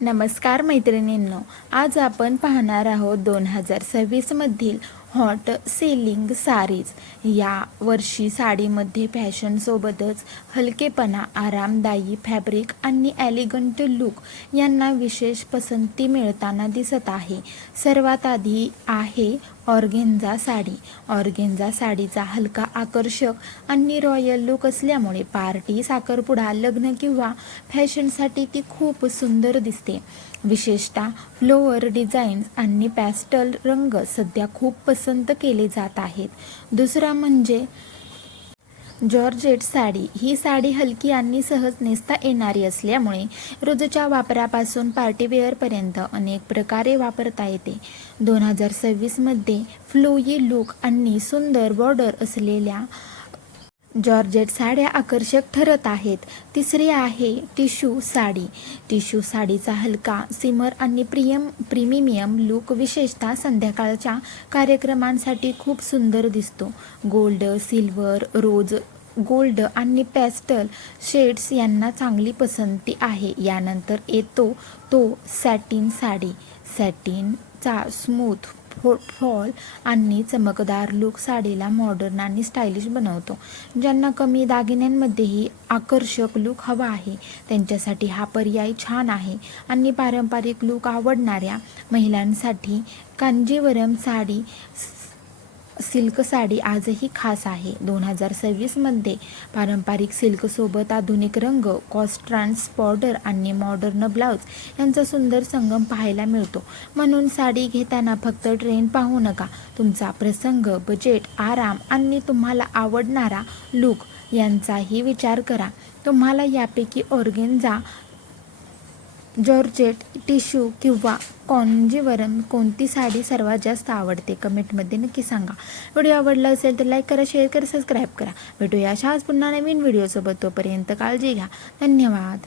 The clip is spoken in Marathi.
नमस्कार मैत्रिणींनो, आज आपण पाहणार आहोत 2026 मधील हॉट सेलिंग साडीज। या वर्षी साडीमध्ये फॅशनसोबतच हलकेपणा, आरामदायी फॅब्रिक आणि एलिगंट लुक यांना विशेष पसंती मिळताना दिसत आहे। सर्वात आधी आहे ऑर्गेन्झा साडी। ऑर्गेन्झा साडीचा हलका, आकर्षक आणि रॉयल लुक असल्यामुळे पार्टी, साखरपुडा, लग्न किंवा फॅशनसाठी ती खूप सुंदर दिसते। विशेषतः फ्लोअर डिझाईन्स आणि पॅस्टल रंग सध्या खूप पसंत केले जात आहेत। दुसरा म्हणजे जॉर्जेट साडी। ही साडी हलकी आणि सहज नेसता येणारी असल्यामुळे रोजच्या वापरापासून पार्टीवेअरपर्यंत अनेक प्रकारे वापरता येते। 2026 मध्ये फ्लोई लुक आणि सुंदर बॉर्डर असलेल्या जॉर्जेट साड्या आकर्षक ठरत आहेत। तिसरी आहे टिश्यू साडी। टिश्यू साडीचा हलका, सिमर आणि प्रीमियम लुक विशेषतः संध्याकाळच्या कार्यक्रमांसाठी खूप सुंदर दिसतो। गोल्ड, सिल्वर, रोज गोल्ड आणि पॅस्टल शेड्स यांना चांगली पसंती आहे। यानंतर येतो तो सॅटिन साडी। सॅटिनचा स्मूथ फॉल आणि चमकदार लुक साडीला मॉडर्न आणि स्टायलिश बनवतो। ज्यांना कमी दागिन्यांमध्येही आकर्षक लुक हवा आहे त्यांच्यासाठी हा पर्याय छान आहे। आणि पारंपरिक लुक आवडणाऱ्या महिलांसाठी कांजीवरम साडी, सिल्क साडी आजही खास आहे। 2026 मध्ये पारंपरिक सिल्कसोबत आधुनिक रंग, कॉन्ट्रास्ट बॉर्डर आणि मॉडर्न ब्लाउज यांचा सुंदर संगम पाहायला मिळतो। म्हणून साडी घेताना फक्त ट्रेंड पाहू नका, तुमचा प्रसंग, बजेट, आराम आणि तुम्हाला आवडणारा लुक यांचाही विचार करा। तुम्हाला यापैकी ऑर्गेन्झा, जॉर्जेट, टिश्यू किंवा कांजीवरम कोणती साडी सर्वात जास्त आवडते कमेंटमध्ये नक्की सांगा। व्हिडिओ आवडला असेल तर लाईक करा, शेअर करा, सबस्क्राईब करा। भेटूया अशाच पुन्हा नवीन व्हिडिओसोबत। तोपर्यंत काळजी घ्या। धन्यवाद।